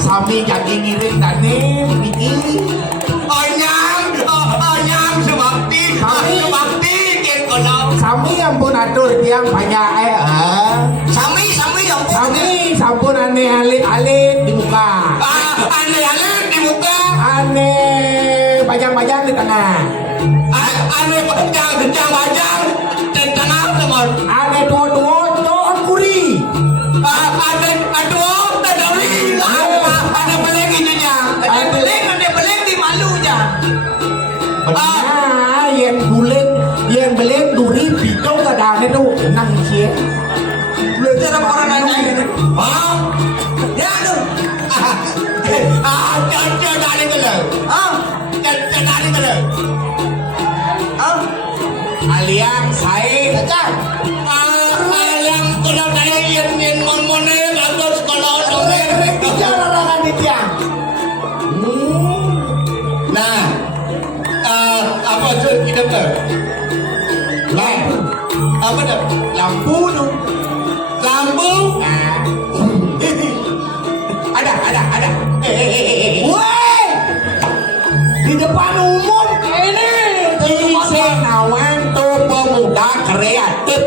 Sami jadi ngiring tani begini. Anyam sebakti ken kalau. Sami ampun atur tiang banyak Sami yang Sami sampun aneh alit di muka. Aneh di muka. Aneh bajang-bajang di tengah. Aneh bajang di tengah teman. Aneh tua-tua coan kuri. Aduh, tadawin. Ada beleng itunya. Ada beleng di malunya. Yang beleng duri bidau kadang itu nang cie. Belum cara orang nanya ini. Ya tu. Jangan dari kalau. Jangan dari kalau. Aliang saya Cak. Yang kalau dari yang mon-mon ni bagus kalau orang bicara orang tiang. Nah, apa tu kita tu? Lampu. Apa tu? Lampu tu. Lampu. Ada. Woi, di depan umum ini Nawan tuh pemuda kreatif.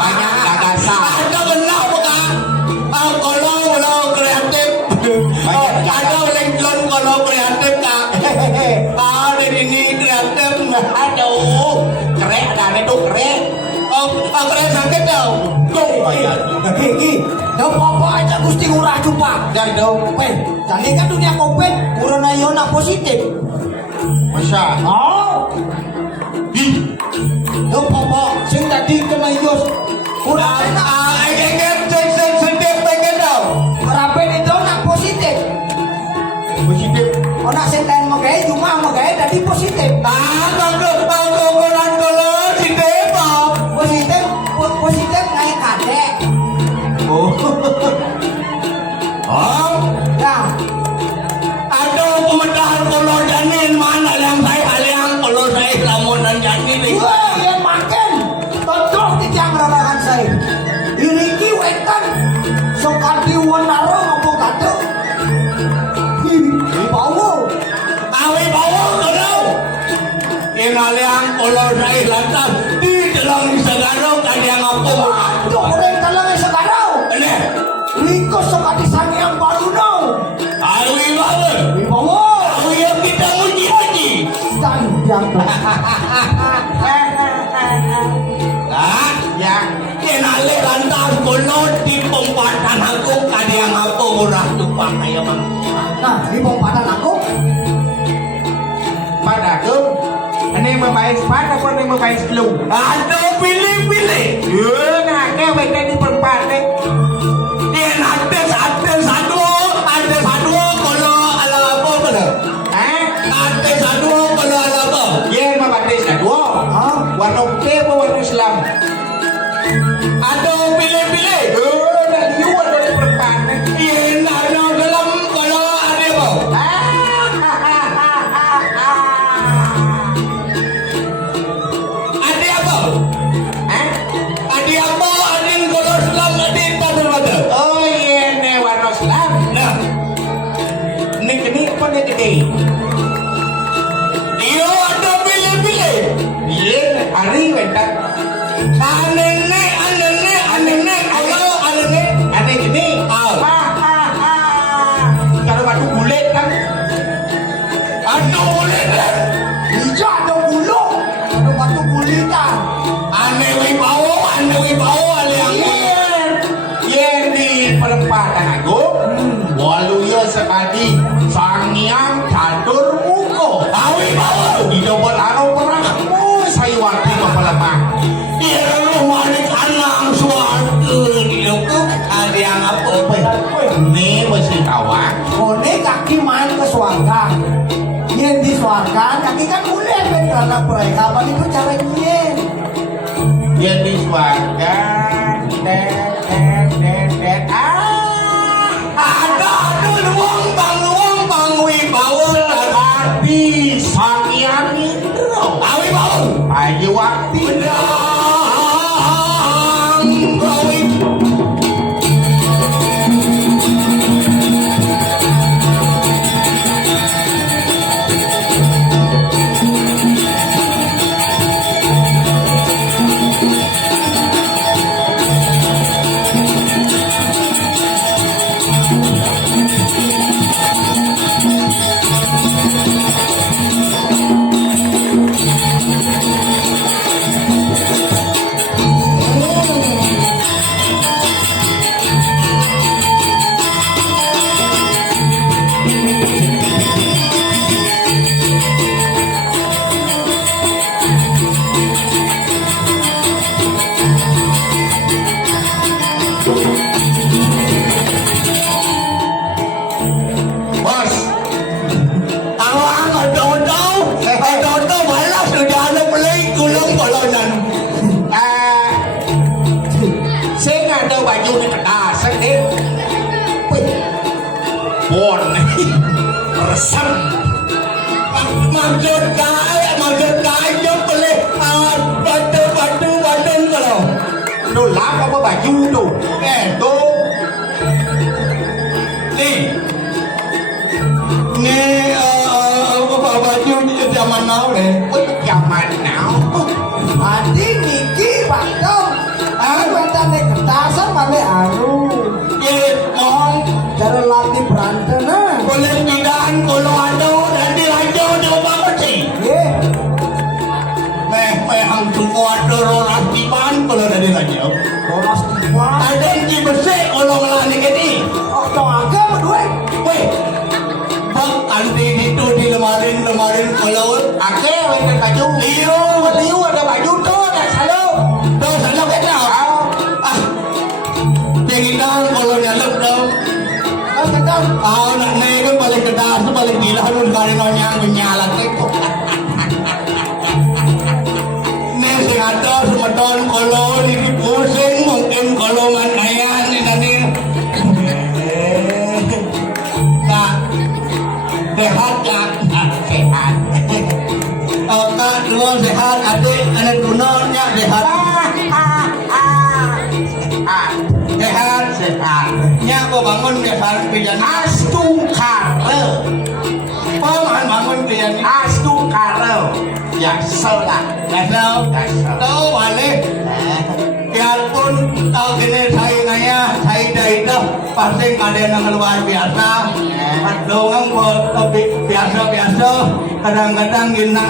Banyak gagasan. Ada benar bukan? Kalau kreatif. Ada lengkon kalau kreatif tak? Ada ini kreatif. Aduh, keren ada itu keren. Keren sakit tau. Dah apa aja Gusti Ngurah jumpa. Dari dong. Jadi kan dunia kopet corona iona positif. Masya. Oh. Dah apa sing tadi kena ios. Udah Sedih pengen tau. rapen itu nak positif. Positif. Oh nak senten magai cuma magai tadi positif. Positif naik kadek. Nah, Aduh, pemedahan kolor janin mana yang kalau saya lamunan janin ni. wah yang makan. Tonton di jam rarakan saya. Iriki wetan. Sokati wanaro ngomong kado. Bawa. Awi bawa kalau. Yang kolor saya lantas di dalam segala ada apa? Aduh, orang talangnya sekarang. Ini. Riko sokati sangiang baru no. Awi bawa. Bawa. Awi yang kita uji lagi. Tanjang. Ya. Kenali lantas kolor di pempatan aku ada yang apa orang tumpah kayak mang. Nah, di pompadan aku. Pada tu, ini membaik sepatu apa ini membaik selung? Aduh, pilih. Ya, nak ke baik di perempat ni. Dia ada satu kalau ala apa kalau. Ada satu kalau ala apa. Ya, membaik dua. Warna putih apa warna Islam? Aduh, pilih. Ya, nak you ada di perempat ni. Iya, nak dalam kalau ada apa. perempatan aku. Waluyo sekali sangyang catur muko. Awi bawang. Di dompet anu perangmu saya waktu mempelemah. Dia rumah ni kanang suatu di lukuk ada yang apa? Ini mesti kawan. Kone kaki main ke swarga. Yen di swarga kaki kan mulai kan karena proyek kapan itu cara nyen. Jadi suarga. Ada luang bang wibawang. Tapi sangyang indro. Awi bawang. Ayo waktu. Bos, Awang ada malah sudah ada pelai kulung kolonan. saya nggak ada baju di kertas, sedih. Bon, resem. Maksud kaya jom pelai batu kalau. Lu lap apa baju tu? Tuh. Ni baju zaman now deh. Zaman now. Adi niki bakal anggota nek ketasan male aru. Ye mong Cara latih berantem nah. boleh pindahan kalau ada dan dilanjut di rumah sih. Ye, Meh hang tunggu ada orang tiban kalau dah dilanjut. boros tiba. Ada yang bersih kalau ngelani ini. Oh, dong agak berdua. Weh, bang anti itu di lemarin kalau Ake, ada baju. Liu ada baju tuh, ada selalu. dah salah kita. Ah, penginan kalau nyalep dah. Kan kedang. Nak naik kan balik kedas tu balik gila nun kali nonyang menyalat itu. Ni sing ada semeton kalau ini pusing mungkin golongan ayan ni tadi. Tak sehat tak sehat. Kak dulu sehat adik anak tunanya sehat. Sehat. Nya kau bangun sehat pijan. Astu kare. Bangun pijan. Astu kare. Ya, salah. Dasar, tahu balik. Biarpun tahu kini saya nanya, saya dah itu pasti ada yang luar biasa. Doang buat biasa. Kadang-kadang gina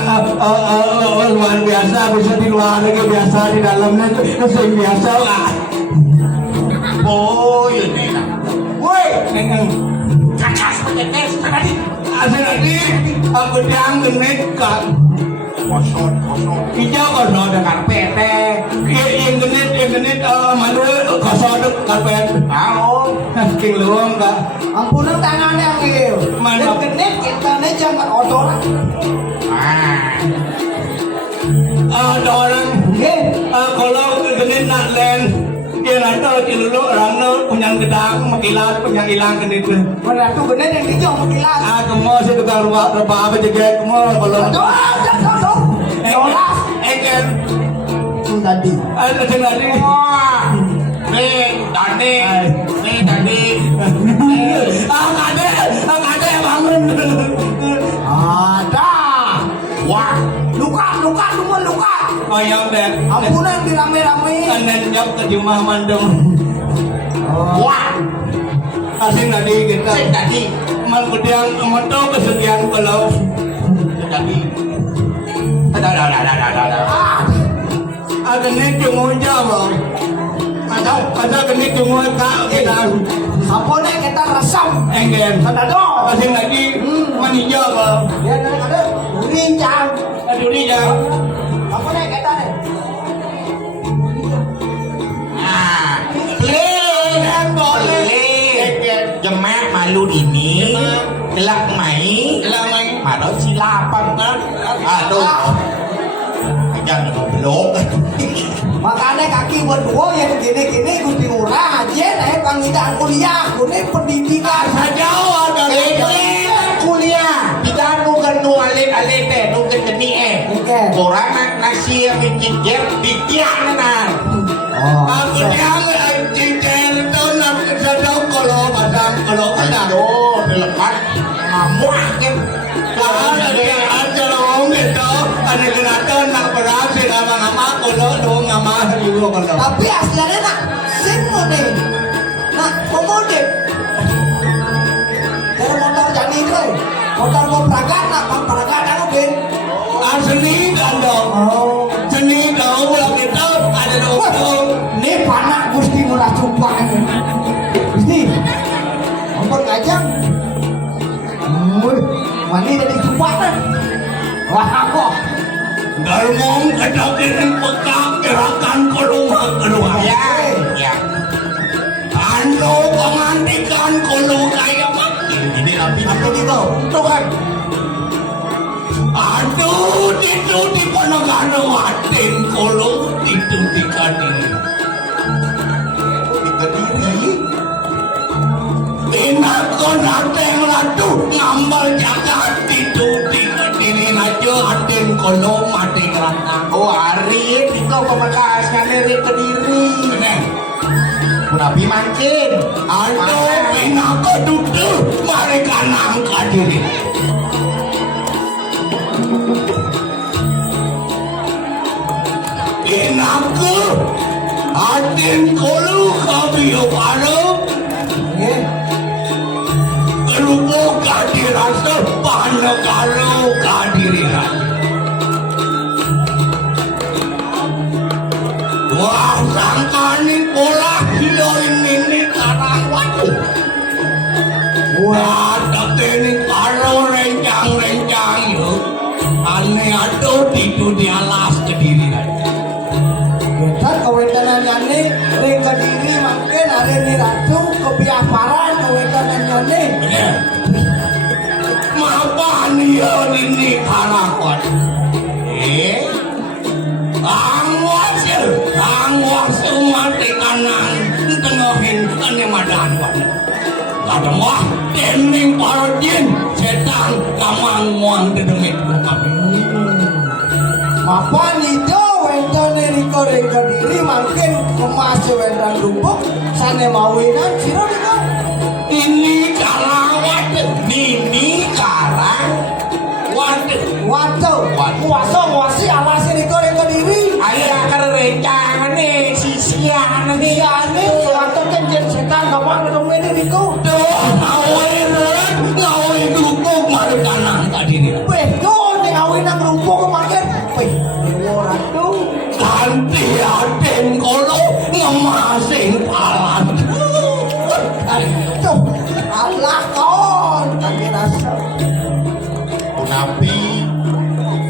luar biasa bisa di luar lagi biasa di dalamnya itu biasa lah. Oh, ini lah. Woi, Cacas petetes tadi. asal tadi aku diang genit kan. Kosong. Hijau kosong ada karpet. Yang genit malu kosong ada karpet. Tahu. King luang kak. Ampunan tangannya ngil. Mana? Dan genit kita nih jangan odoran. Ada orang Ye, kalau genit nak len dia nanti cilulu orang punya gedang makilat punya hilang genit. pada tuh genit yang hijau mengkilat. Kemo saya tukang rumah apa jaga kemo kalau. Aduh, jatuh. Yolas. Eken. Itu tadi. Ada tadi. Wah. Tadi. Ang ada bangun. Ada. Wah. Luka, semua luka. Oh yang deh. Ampunan dirame-rame. Kanan jam ke rumah mandem. Wah. Asing tadi kita. Tadi. Man kudiang moto kesekian kalau. Tadi. Ada. Ada nih cuma jawab. Ada genit cuma kak kita. Sampone kita resam. Enggen. Sadado. Pasing lagi meninjau ke. Ya ada rincang. Aduh ni je. Sampone kita nih. Ah, boleh. Jemak malu ini. Kelak mai. Kelang mai. Malu silapan. Aduh. Jangan goblok. Makanya kaki berdua yang gini-gini Gusti Ngurah aja nih panggilan kuliah ini pendidikan Saja ada. Kuliah. Tidak nukan nu alit-alit nukan jeni Oke. Orang nasi yang mikir bikian nan. Aku yang cincin tu nak sedang kalau padam kalau ada. Aduh, dilepas ngamuk kan. Ada orang itu ada kenapa nak berhasil nama-nama kalau dong nama juga kalau. tapi aslinya nak sing nih nak pemudik dari motor jadi itu motor mau berangkat nak berangkat aku bin Asli kan dong. oh Seni dong ulang kita ada dong. ini panak Gusti Ngurah Cupak Gusti ampun kajang mandi dari Cupak kan wah kok Galmong kadakirin pekak gerakan keluar keluar. Ya. Ando pemandikan kolu kayak Ini rapi. nanti gitu tuh kan aduh itu di penegano atin kolu itu di kadin. Di Kediri. Enak kon ateng ladu ngambal jagat itu di kadin aja atin kolu mati kerana. Oh, Arif itu pemekasnya dari Kediri. Bener. Nabi mancin. Aduh enak keduduk mereka nangka diri. Enak ke atin kolu kabiyo palo ya kerupuk kadirasa pano kalau kadiriran. Wah sangkani pola kilo ini karawat. Wah tapi ini kalau rencang-rencang yuk aneh aduh itu di alas kedirian. kan kewetanan ini ring Kediri makin ada di Ratu kebiaparan kewetanan ini Bener. Mapa nih ini karawat. Angwas mati kanan tengahin ane madan kadang wah tening parajin setan kamang muang dedemit kami Mapan itu wentane riko ring Kediri makin kemas wentan lubuk sane mawinan siro riko ini karawat nini karang waduh waduh wasi awasi riko ring Kediri Ayah akan rencang nih, sisian nih. iya nih waduh kenjen setan kamang dedemit riko tuh ngawin lupuk malu kanan tadi nih betul nih awinan lubuk makin wih Ratu ganti aden kolo ngemasin palan tuh Allah kon kaki rasa Nabi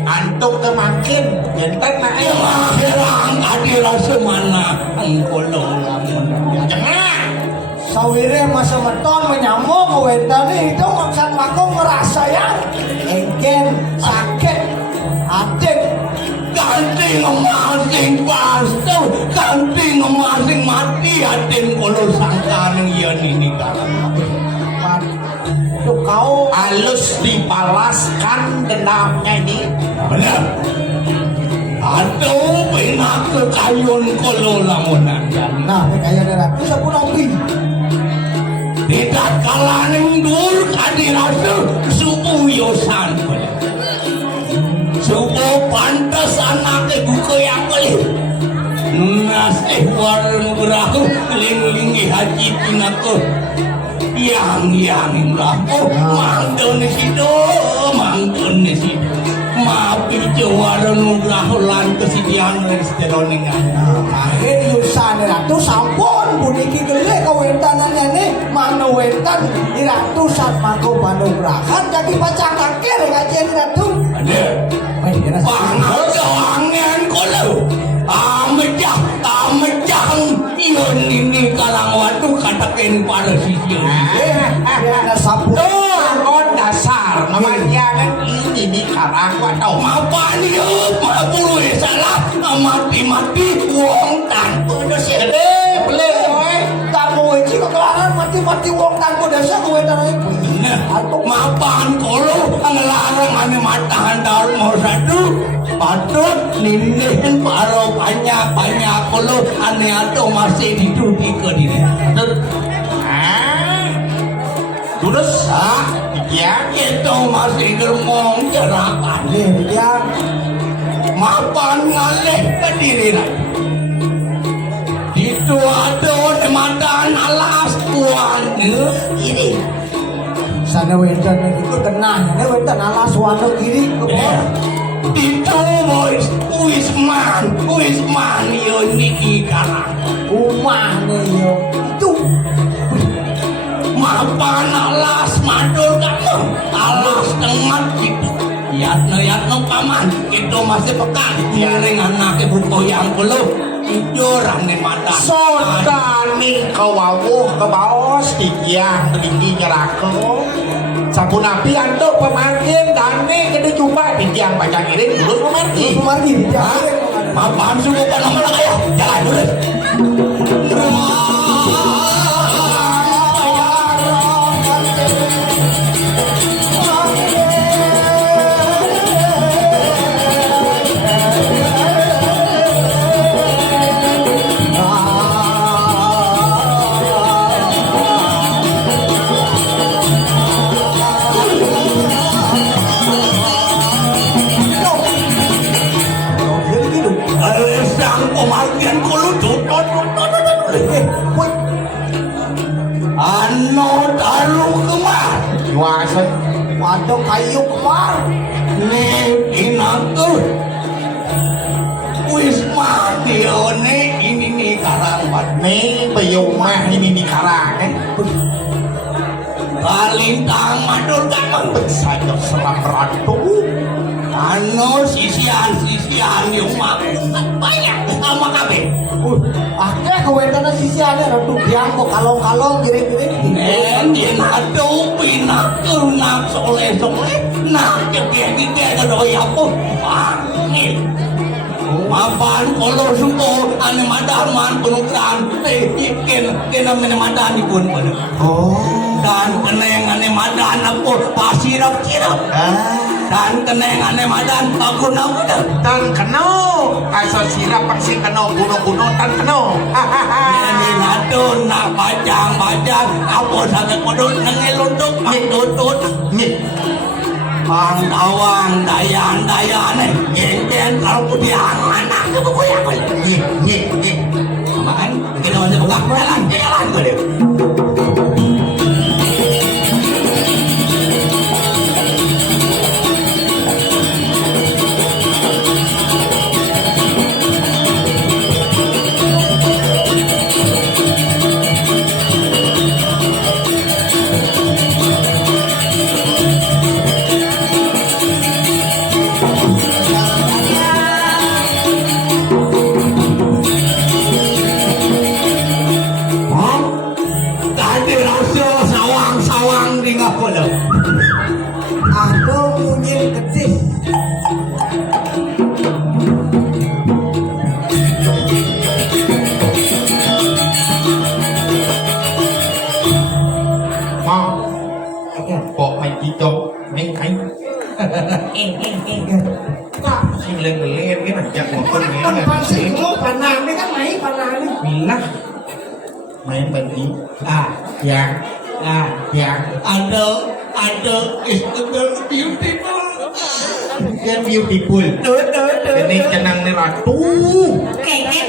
antuk kemakin, jantan naik. Serang adira semana engkolo lamun Jangan. sawire masa meton menyambung wentane itu maksud aku ngerasa yang engken sakit adik ganti ngemasin pastor ganti ngemasin mati aden kolo sangkan yang ini kan itu kau Halus dipalaskan dendamnya ini. benar aduh penak ke kayun kolo lamun anjan nah kayak darah itu sepuluh nabi tidak kalaning dur kadirasa subuyosan subuh pantas anaknya buku yang beli nasih warung berahu ling-lingi haji pinaku yang berahu mangdun di situ maafin warung berahu lan kesediaan restoran dengan akhir yusan ratu sampun puniki gele kawentanannya nih manu wentan di Ratu Satmako Panugrahan jadi baca kakek ngajian di Ratu. Ada. Main kena Pangangan ko lo. Amejang yun ini kalang waktu katakin para sisyo. ada sapu. On dasar namanya ini di Karangwa tau. Mapan yun, mabuluy salah. Mati-mati uang tanpa dosa. Gede beli oi. Kamu ini kekelaran mati-mati wong tanpa desa kawentanannya. Mapan kolo ang larang ane matahan daun mau satu. Patut nindin paro banyak kolo ane atau masih didudi ke diri. Terus ya Itu masih germong jerakan. Yang Mapan ngalih ke diri lagi. Itu ada matahan alas kuannya ini. sana wentan itu kenanya, ne wentan alas wano kiri ke bawah. Itu Wisman Yoniki Karang. Rumah nih yo. Itu Mapan alas madul kamu, alas tengat gitu. Yatno paman, itu masih pekan. Jaring anaknya buku yang belum. Ijoran nih mata. Sodani kawawuh ke baos ikyang tinggi nyerako. Sabu nabi antuk pemanggil dani kena jumpa ikyang baca kirim terus pemanggil. terus mandi Hah? Mapan suruh kan nama kaya. Jalan dulu. Sang pemanggil kulutut. Ano taruh kemar. Juasan waduh kayu kemar. Nih inatur. Wisma Dione ini nih Karangbat. nih bayumah ini di Karang Kalintang madul kamu. saja selam ratu. Ano sisian yung makukat banyak sama kami. Akhirnya kawentanan sisiannya ratu biang kok kalong-kalong kiri-kiri. Nado pinatur na sole-sole na kaya doya po. Pangit. Mapan kalau suko ane madarman penukran kena menemadan pun pun. Dan keneng ane madan aku pasirap-sirap. Dan keneng ane madan aku namudah. Tan keno asal sirap pasti keno gunung-gunung tan keno. Ini nado na bajang-bajang aku sangat kodok nengelunduk tutut. Nih Ang tawang dayan-dayan geng kalau dia anak kebukuyan ko. nih Makan ginawa niya buka jalan ko deh. Tadi rasa sawang-sawang di ngapolo. Aduh munyil gede. mau kok main gitu main kain sing leng-leng ini ajak motor Kan ini pasti lo panah ini kan main panah ini. bilang main penting yang Ada is the beautiful. kan beautiful ini jenang ni ratu Kengeng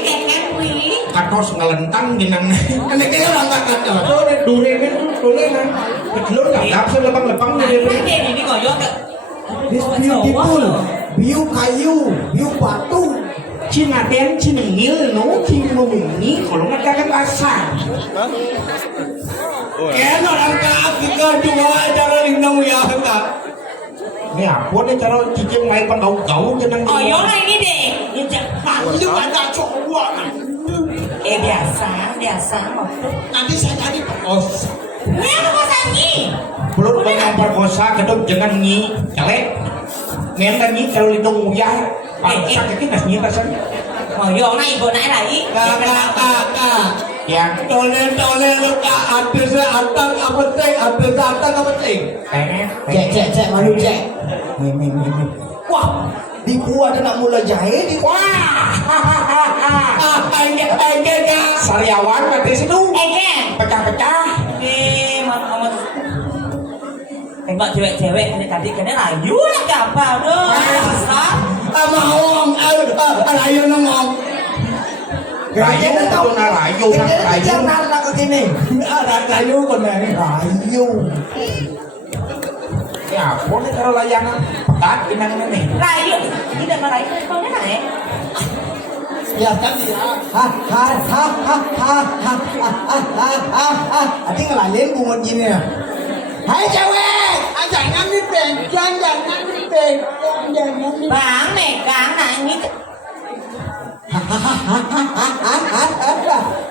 wih. katos ngelentang jenang ni Ini kaya orang nggak kata. dure kan kecilur lalap selepang-lepang ni dia Kengeng ini koyok. This beautiful. View kayu, view batu. Cina den Cina ngil no Cina ngungi kalau nggak kan asal. Kaya orang ka Afrika juga cara lindung ya ka. Ini apa nih cara cincin main pengau-gau jangan. Oh, yo ini deh. Ini jangan. Itu ada cowok. Biasa. Nanti saya jadi perkosa. Ini apa kosannya? Belum dengan perkosa kedok jangan nyi celek. Ném ra nyi kalau lindung ya. Bangsa cái này như ta sân. Oh, yo này ibu nãy là ý. Kak. Yang Tole lu ka artis atang apa penting. Cek malu cek. Wah, di gua ada nak mulai jahit di wah. Enggak. Sariawan mati situ. Ken. Pecah-pecah. Mà tembak cewek-cewek ini tadi kena layu lah kapal doh. Mau rayu ngomong. Rayu itu na rayu. Jangan nak ke sini. Rayu kon này. Rayu. Ya, boleh kalau layangan pekat pinang ini. Layu, tidak melayu kau ni nak? Ya kan dia. Ati ngelain bunga gini ya. Hai cewek. Jangan dipeng. Bang megang nak ini.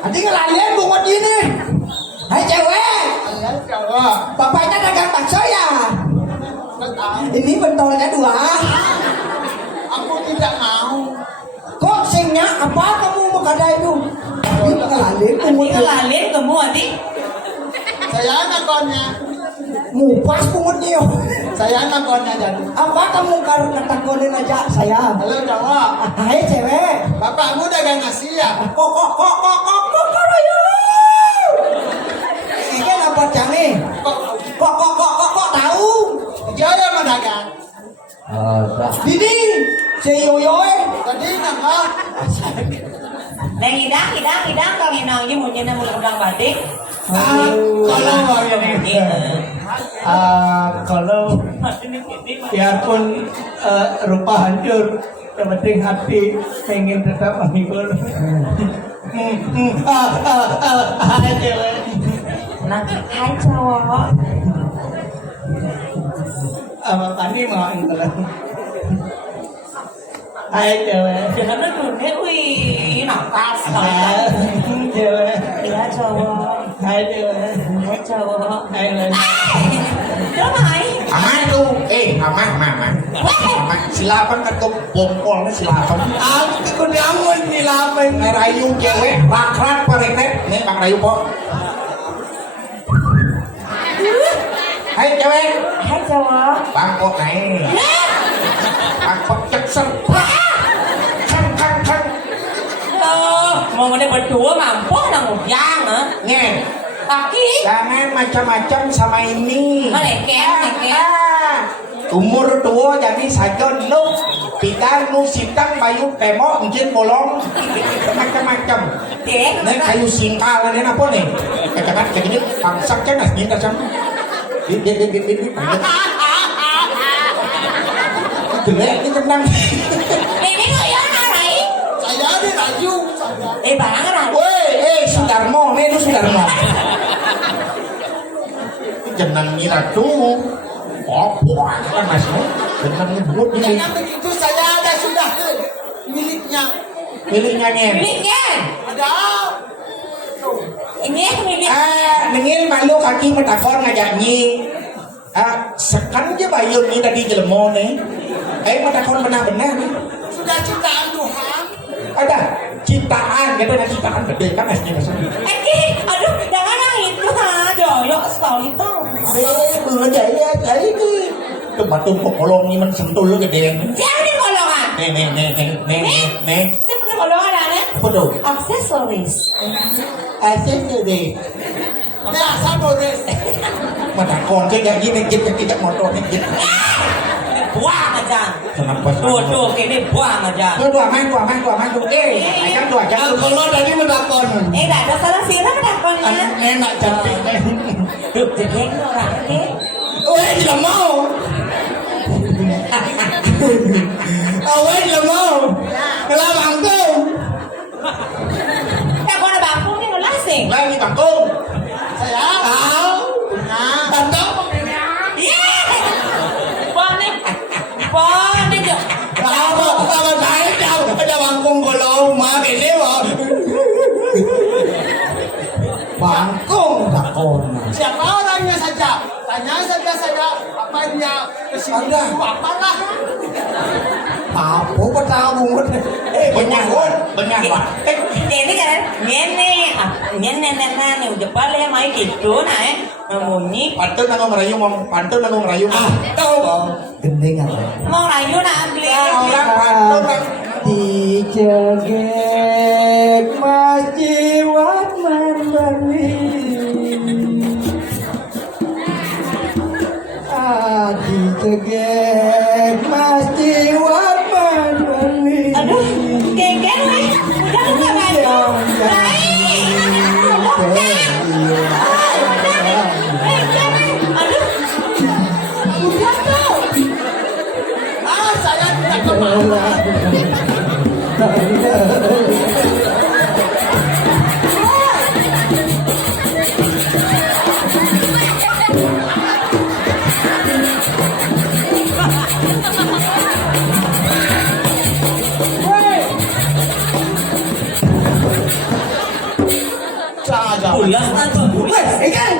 Ati ngelain bunga gini. Hai cewek. Bapaknya dagang bakso ya. Ini bentolnya 2. Aku tidak mau. Kok singnya apa kamu mau kada itu? Ini ngelain bunga Ini lalin kamu adik. Saya anak konnya. Mupas punggutnya. Saya anak konnya jadi. Apa kamu katakonin aja saya? Halo cowok. Hai cewek. Bapakmu dagang nasi ya? Kok rayu. Ini apa canggih? Kok tahu? Dia yang mendagang. Dini, si Yoyoy. Tadi nama. Neng hidang kau ngenang je mungkin nak mula udang batik. Kalau mau ini. Kalau biarpun rupa hancur, yang penting hati pengen tetap menghibur. Hai cewek. Nah, hai cowok. Pani mau ingin. Hai cewek. Jangan lu deh, wih, nakas kau. Cewek. Iya cowok. Hai cewek. Hai cowok. Hai cewek. Terus mai. Aman tuh, aman. Silapan ketuk bongkolnya silapan. Aku namun nilapan. Rayu cewek, rakrat paretet. Nih Bang Rayu po. Hai cewek. Hai cowok. Bang kok naik. Bang kok cekser. Kan. Mau mana berdua mampu nak ngujang ah. Nih, Tapi jangan macam-macam sama ini. Leket. Umur tua jadi saja lu pidan lu sintang bayu temo mungkin bolong macam-macam. Dek. Nih kayu singkal ini apa nih? Katakan kayak gini pangsak kan asli macam. Dit. Gelek ini tenang. Ini kau yang narai. Saya ada Rayu. Bang narai. Woi, Sudarmo, nih lu Sudarmo. Jenang ngira tuh. Kan mas, jenang nyebut ini. Jangan begitu, saya ada sudah miliknya. Miliknya nih. Miliknya. Ada. Ini milik. Nengil malu kaki metakon ngajak nyi. Sekan aja bayu nyi tadi jelemo nih. Metakon benar-benar nih. Sudah ciptaan Tuhan. Ada ciptaan gitu dan ciptaan gede kan asli mas. Aduh, jangan nangis tuh ha. Doyok sekali tau. Belum jadi nih. Tuh batu kolong ini mensentul gede. Siapa di kolongan? Nih. Siapa di kolongan ada? Apa tuh? Aksesoris. Aksesoris. Biasa Boris. Metakon kayak gini kita tidak motor nih gitu. Buang aja. Kenapa? Tuh, ini buang aja. Dua main. Akan dua aja. Kalau tadi mendakon. Dah ada salah sila mendakonnya. Enak cantik. Duh, jegeng orang ke. Weh, tidak mau. Weh, tidak mau. Kelabang tuh. Lagi bakung. Sayang. Tahu. Nah. Tanda. Panik ya. Kalau saya ada bangkung kalau mah ini wah. Bangkong takon. Siapa orangnya saja? Tanya saja apa dia kesini apalah. Apa bertabung? Benar. Ini kan nene udah balik main gitu nah ngemunyi Pantun nang ngerayu. Tahu bang. Gending apa? mau rayu nak beli Orang pantun nang Dijegek mas jiwat mandani Dijegek mas jiwat mandani aduh genggen weh udah lupa rayu aduh udah tuh Saya tidak kemana pulas nanti pulas Ikan.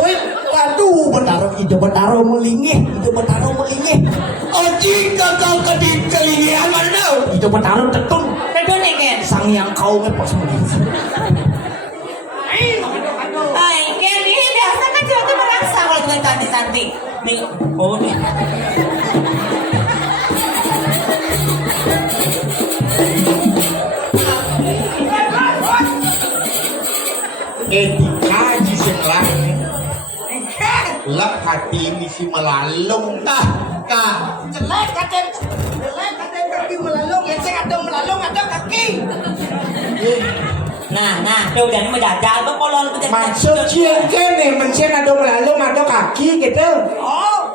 Woi, waduh, betaro melingih. Anjing kau kelingian mana? Itu betaro tetun. Aduh nih kan Sang yang kau ngepos begitu. ay kan ini biasa kan cewek tuh merasa kalau dengan cantik nih oh nih etika di sebelah lep hati ini si melalung Kak, Jelek katen kaki melalung. Yang saya ada melalung ada kaki. nah tuh dan mendadak tuh kalau lu maksud ciengken nih mencen ada melalung ada kaki gitu Oh,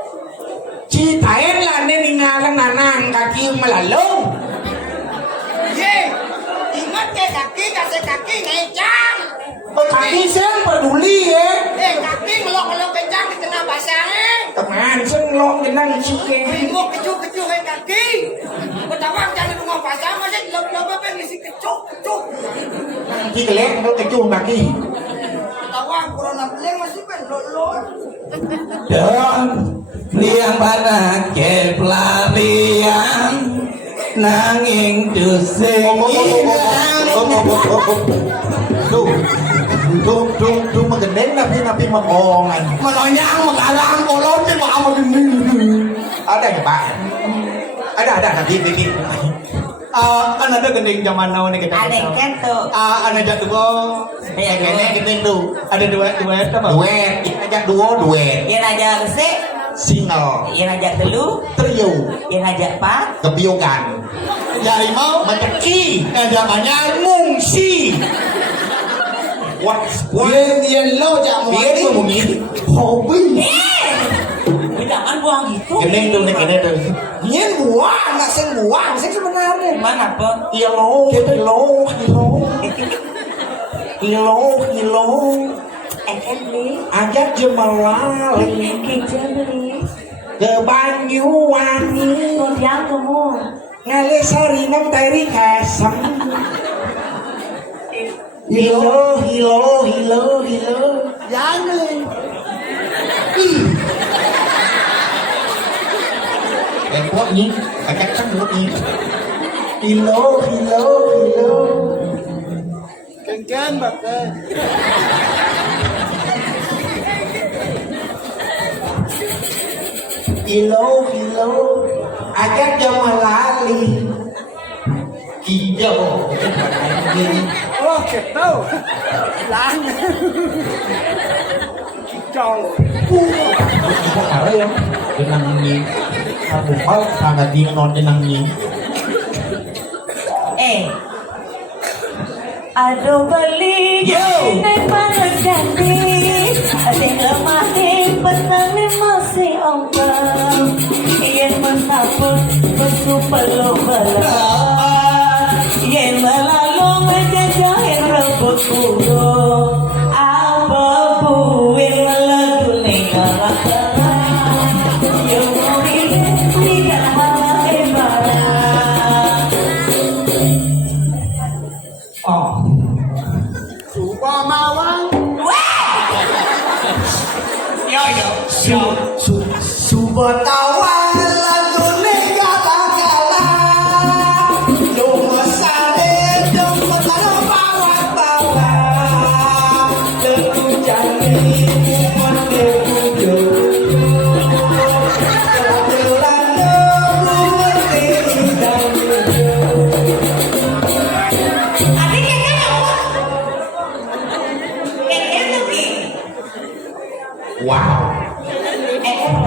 citain lah nih ningalan nanang kaki melalung ye. Ingat ke kaki kasih kaki ngejang. kaki saya peduli ya Kaki melok kencang di tengah basahnya. teman saya ngelong jenang ciken Bingung kecu kaki. Betawang jangan rumah basah masih loba pengen ngisi kecu. cikelek itu kecung kaki Betawang corona beleng masih ben lolor. dan liang banak ke pelarian nanging dusing tuh mengendeng napi mengongan melonyang mengalang kolot di bawah gini. ada ya pak ada nanti Kan ada gending zaman now nih kita. ada kan tuh Ada jatuh nenek gendeng tuh ada dua apa? duet ajak duet yang aja besi single yang aja telu trio yang aja empat kebiogan Jari mau menceki zamannya ngungsi Yang lo jamu dia tuh mungkin hobi. jangan buang gitu gendeng tuh gendeng tuh Nyen buang, nggak sen buang, sen sebenarnya. mana apa kilo beli ajak jemelali kita beli ke Banyuwangi yang kamu ngale sarinam teri kasem hilo Jangan. pok ni ajak semut ni hilo Kengken bakal. hilo ajak jemelali hijau Oh, ketau. Lang. Kicau. Apa ya? Denang ni. Aku mau sangat di non denang ni. aduh beli naik panas ganti ada lemahin petang masih ongkang yang menapun besu perlu bala yang melalung jajahin rebut Subatawa lagune gala-gala Lunga sare jemput bawa-bawa Leku jani mati kujo Jalan rumati Adik kayaknya kayaknya tuh Wow.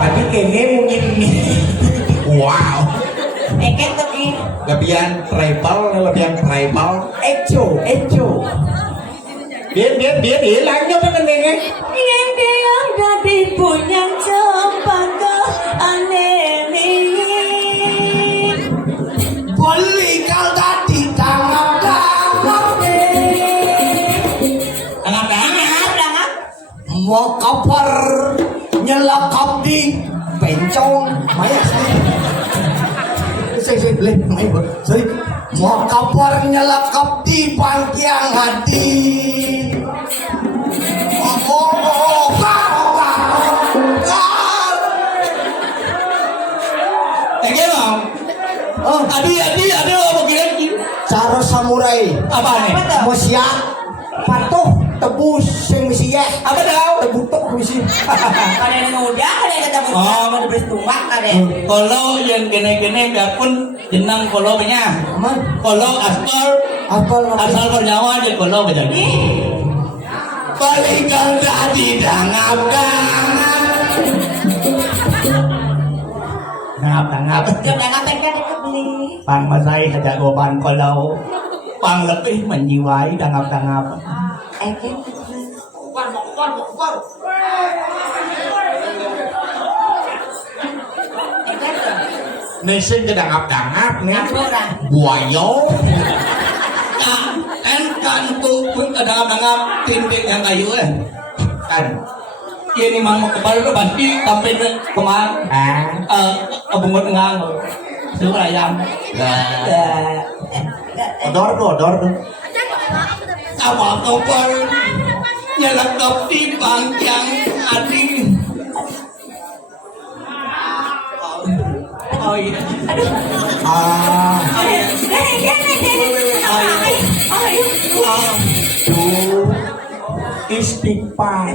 Tadi kayaknya mungkin wow. Eket tuh Lebihan tribal. Echo. Dia hilangnya apa kendengnya? yang bilang dari punya cempaka aneh Beli kal tadi tangap-tangap Tangap Mau kabar nyelakap di bencong Maya Saya boleh main sorry Mau kabar nyelakap di bangkiang hati Ada apa kira-kira? Cara samurai Apa nih? mau siap patuh tebus sing misi ya Apa dah? tebutok misi Ada yang udah, ada yang ketemu mau diberi tumbak ada Kalau yang gini-gini biarpun jenang kalau punya. aman Kalau asal bernyawa aja kalau menjadi. Paling kalau di dangap-dangap. Dangap-dangap. Jangan apa yang kita beli Pang masai saja goban kalau pang lebih menjiwai dangap-dangap. Eket Nesen kedangap-dangap nih. Aku lah Buayo. Kan pun dangap-dangap tindik yang kayu kan. Ini mang mau kebal itu pasti sampai kemana? Bungut ngang. Suruh ayam. Odor tuh. Apa kabar? Nyelak di bangkiang adi. Oh iya. Istighfar.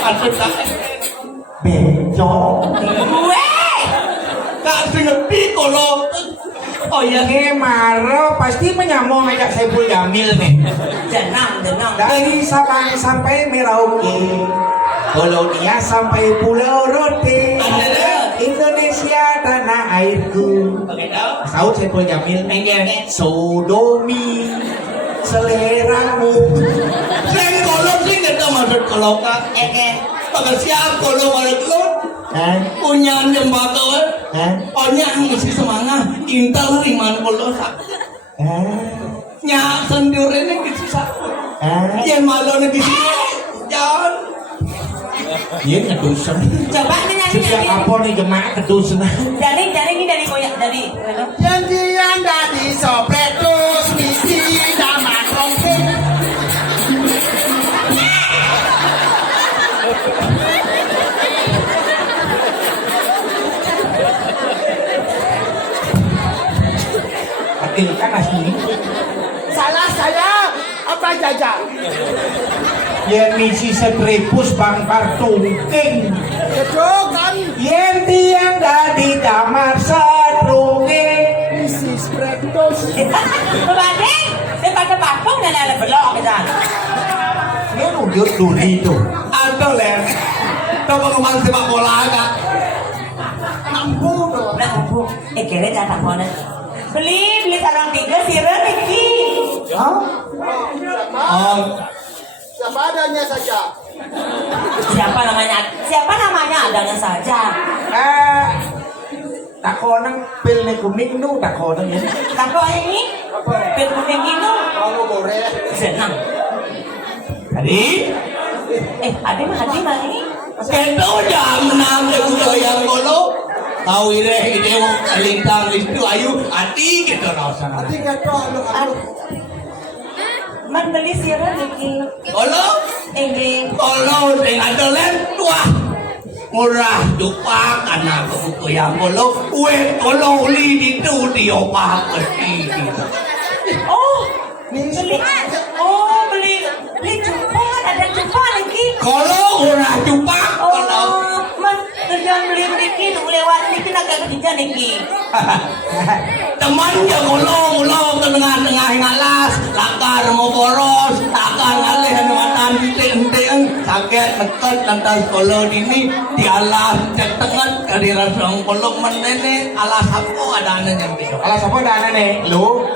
Aduh tak. Bencong. Tak ngerti kalau. Oh iya. Ini Maro pasti menyambung ngajak Saiful Jamil nih. Jenang Dari Sabang sampai Merauke, Kolonia sampai Pulau Rote, Indonesia tanah airku. Oke tahu. Tahu Saiful Jamil? Sodomi seleramu. Sing kalau sing kita maksud kalau kak. Pada siap kalau maksud punya jembatan. Punya mesti semangat. Intel riman kalau sak. Nya sendiri ni kisi sak. Yang malu ni kisi. Jangan. Dia kedusan. Coba nih nyanyi Sejak apa nih jemaah kedusan? Dari ini dari koyak dari janjian dari soplet terus misi zaman kongking Akil kan asli. salah saya apa jajan Yang misi setrepus Bang Partungking. kecokan Yang tiang dari kamar setrungking. misi sprektos Kemarin daripada patung dan ada belok kita. Ini nunjuk duri tuh. Ada len. Coba kemana sepak bola agak. Nah, Bu, kira jangan mana. Beli sarung tiga sirah Riki. siapa adanya saja Siapa namanya adanya saja. Tak konang pil ni kumik nu tak konang ya. Tako ini berkuning itu kamu boleh senang. Tadi. Adi mah ini. Itu jam 6 aku yang bolo. Tahu ide lintang itu ayu hati gitu rasanya. hati kecoh Man beli sirah Riki. Bolo. Ini Bolo dengan dolen tua. murah dupa karena kebuku yang bolo li itu diopak pasti. Oh, beli jumpa, ada jumpa lagi. Kalau murah dupa, kalau Oh, mas, kerjaan beli niki, nunggu lewat niki agak kerja niki. temannya mulong tengah-tengah ngalas, lakar mau boros, takar ngalih matan ting sakit neket lantas kalau ini dialas cek tengah dari rasang kolok menene alas apa ada yang gitu. Alas apa ada aneh lu?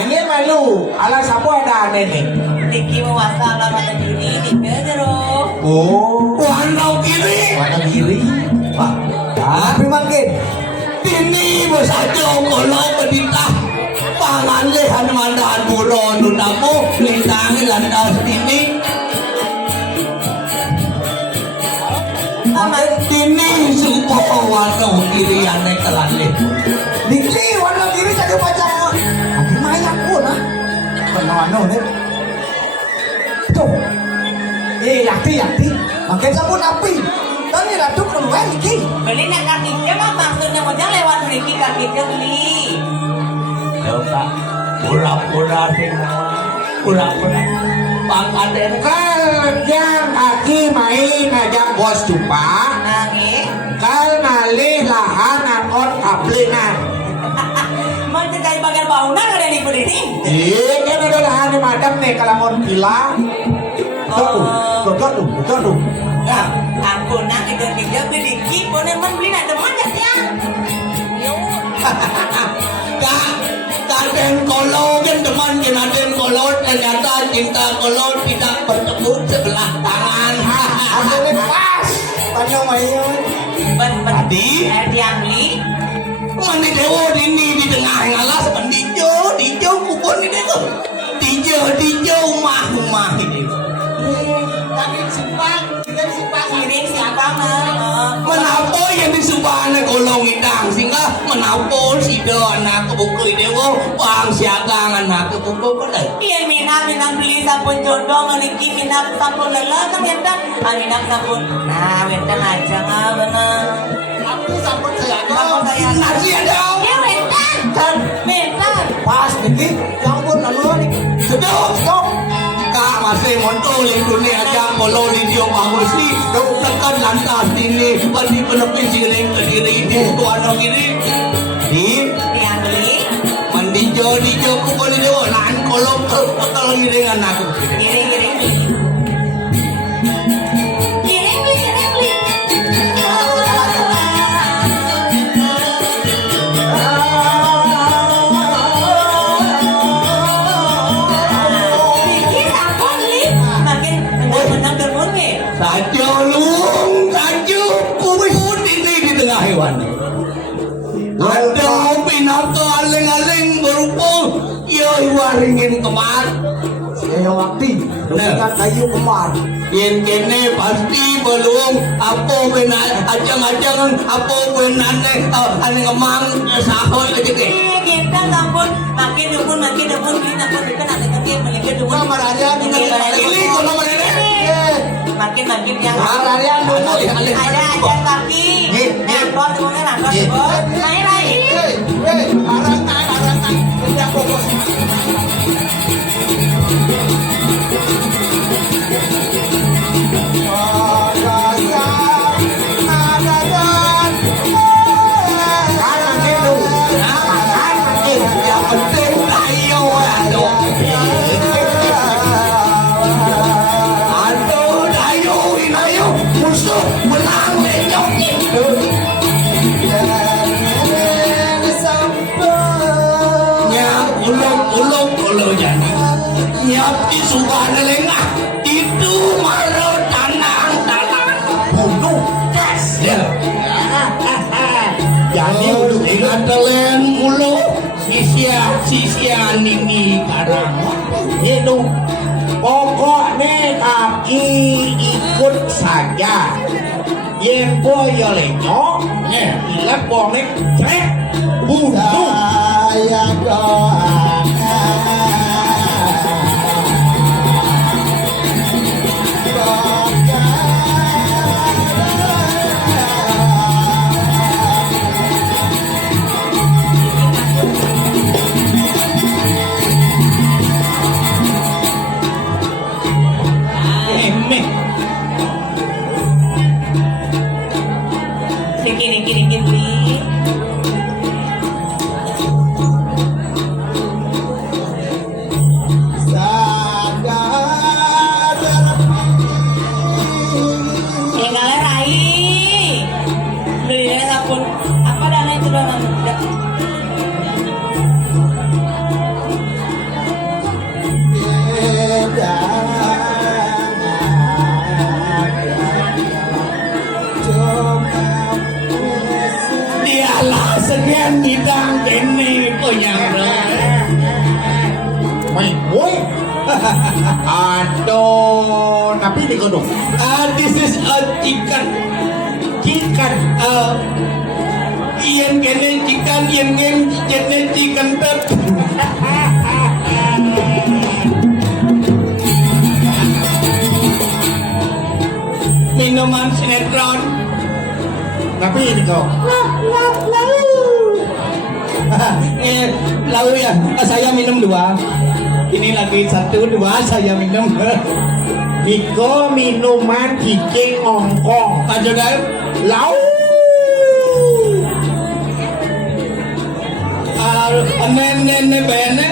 Ini emang lu. Alas apa ada aneh nih? Niki mau masalah pada diri, niki terus. Oh, Warna kiri, warna kiri. Pak. Tapi makin Ini besajo kalau peditah pangan lehan mandan buron nunamo lintangi lantas ini. Ini supo warna kiri ane kelale. Dikli warna kiri jadi pacar. Tapi banyak pun ah. Kenapa nih? Tuh. Yakti. Makin sabun api. Tadi ratu keluar lagi. Beli nak kakiknya mah maksudnya mau jalan lewat niki kakiknya beli. Coba pura-pura pura-pura pangkat Yang kaki main ngajak bos jumpa. Nangis. Kal ngalih lahan angkot kaplinan. Mau cari bagian bangunan ada di beli ini. Kan ada lahan di madam nih kalau mau villa. Tuh. Nah, aku nak kerja beli niki, boleh beli nak teman ya. Kaden kolot kan teman kenaden kolot ternyata cinta kolot tidak bertemu sebelah tangan. Ada nih pas. Tanya mayo. Tadi Yang beli. mandi dewo ini di tengah ngalas dijo kupon ini tuh dijo mah ini. Kirim siapa mah? Menapo yang disubahan golong idang sehingga menapo si do anak kebuku dewo bang siagang anak kebuku pada. Iya minat beli sabun jodoh niki minat sabun lelah kan minat minat sabun. Nah minat aja nggak benar. Aku sabun saya Nasi ada. Ya minat. Pas dikit. Yang pun anu nih. Stop. Kak masih montol di dunia aja kalau di dia bagus sih. Tekan lantas ini pasti penepis siring ke diri ini tuan ini. Yang beli. Mandi jo kupon dia lan kalau kalau giring anak aku. Kirim beli. Saja kubut ini di tengah hewan. Ada pinata aling-aling berupa ya waringin kemar. Saya waktu. Dengan kayu kemar. Yang kene pasti belum apa benar ajang-ajangan apa benar ane ngemang sahoi lagi ke. Kita sampun makin dukun kita ada kaki melipir dukun. Ini kono mana? Makin yang Harian dulu. ada aja kaki. Yang bos dukunnya nangkep bos. Naik lagi. Arang Tidak fokus. Yang penting tayo musuh menang lenyok itu. Ulung kalau jadi nyiap di subhana lengah itu malu tanang bunuh gas ya. Jadi ingat kalian mulu sisia nini karang Itu pokoknya kaki ikut saja. Yang boy lenyok, ilat bonek cek bunuh. Saya doakan Aduh, tapi ini kodok. This is a chicken. Chicken. Ian kene chicken, Ian kene chicken tep. Minuman sinetron. Tapi ini kok. Lalu ya, saya minum 2. Ini lagi 1, 2, saya minum. Niko minuman Viking Hongkong. Aja kan? Lau. Nenek bene.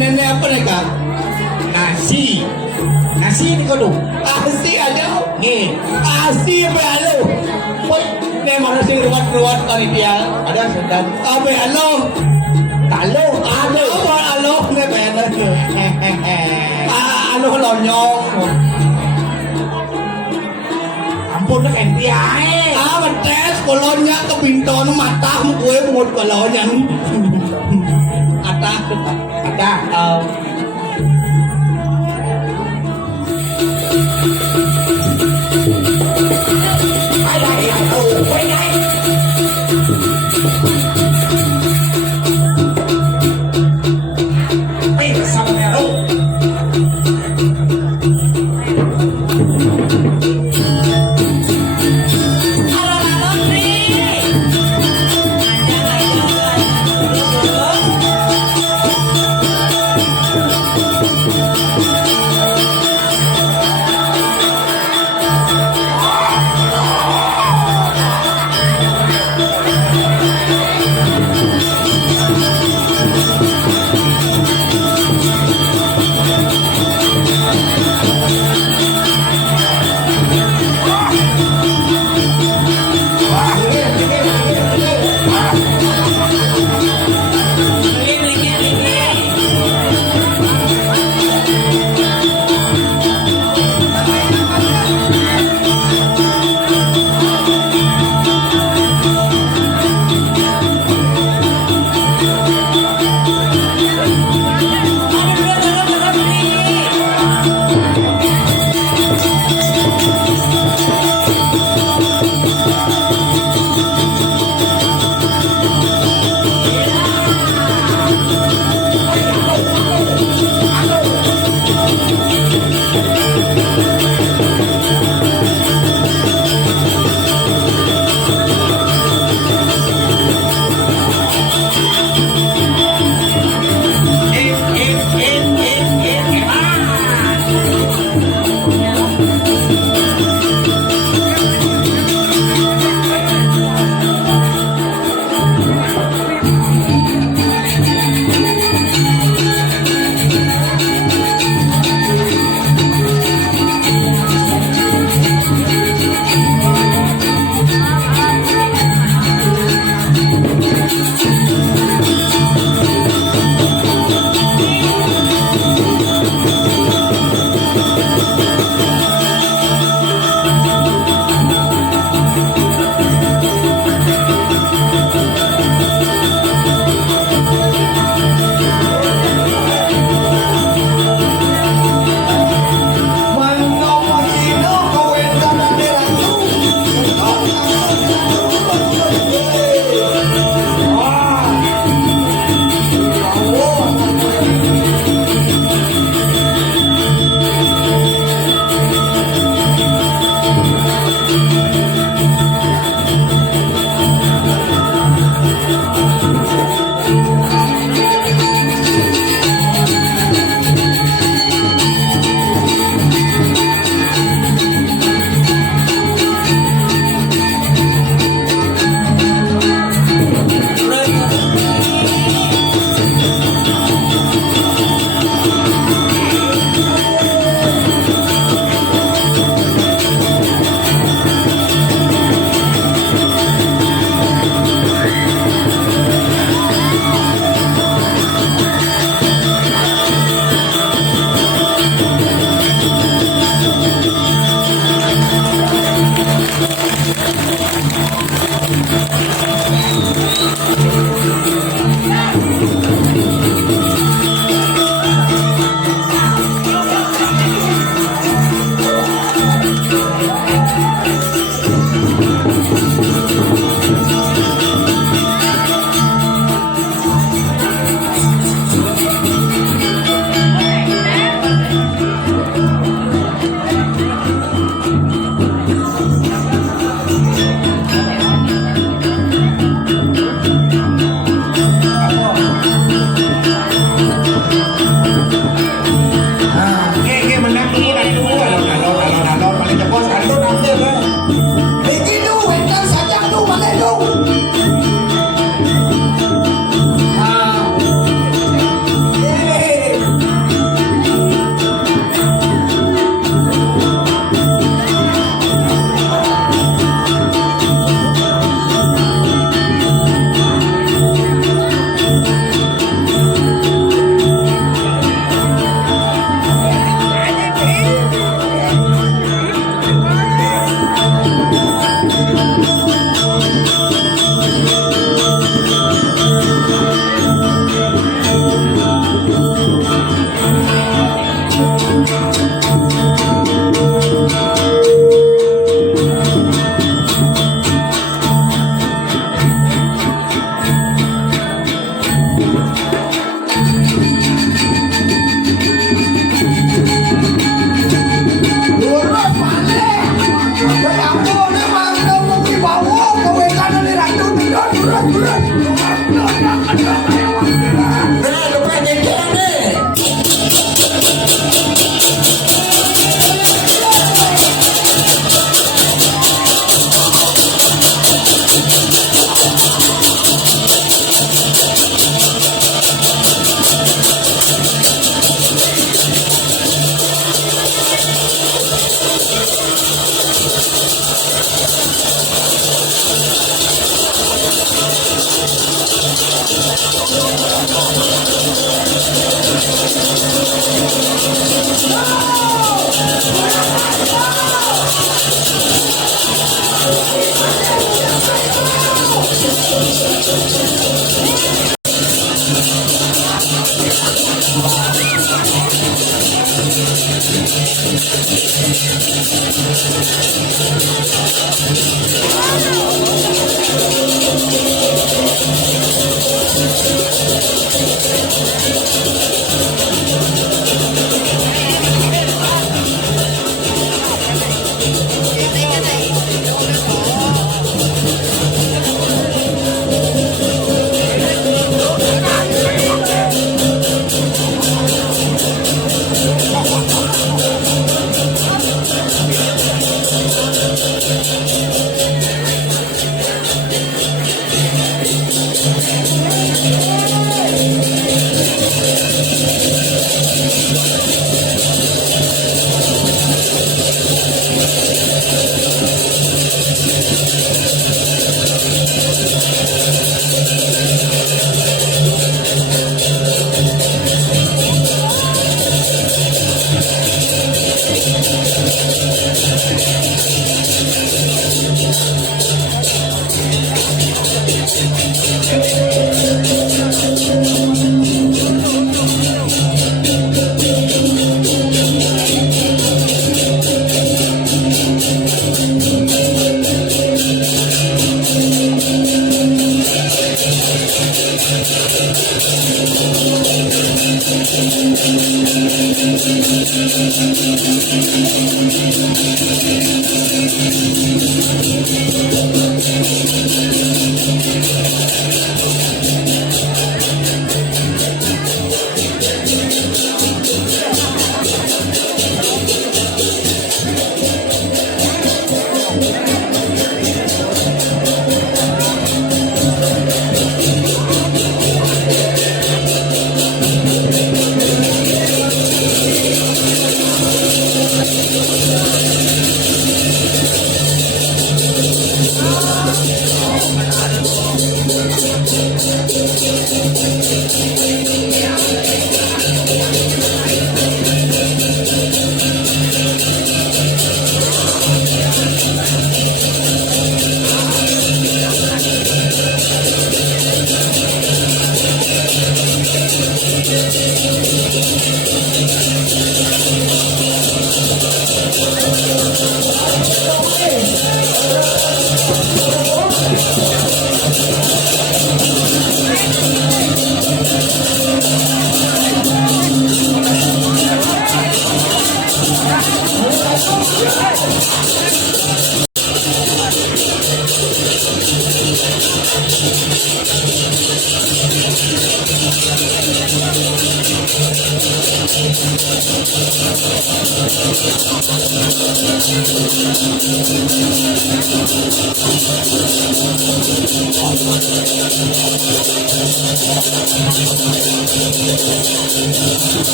Nenek apa nih kak? Nasi. Nasi ini kodok. Asi aja. Nih, Asi belo. Woi, ne mana sing ruwat-ruwat panitia? ada sedang. Abe alo. Talo. Alo, alo ne bene. Alo lonyong. Ampun lah kan piae. Betes kolonya ke pintu mata gue mut kolonya. Ata. Ada. Alon-alon, Pri.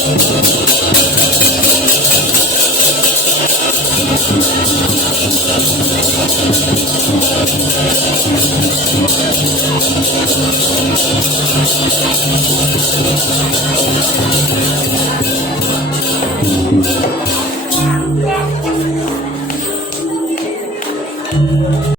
Thank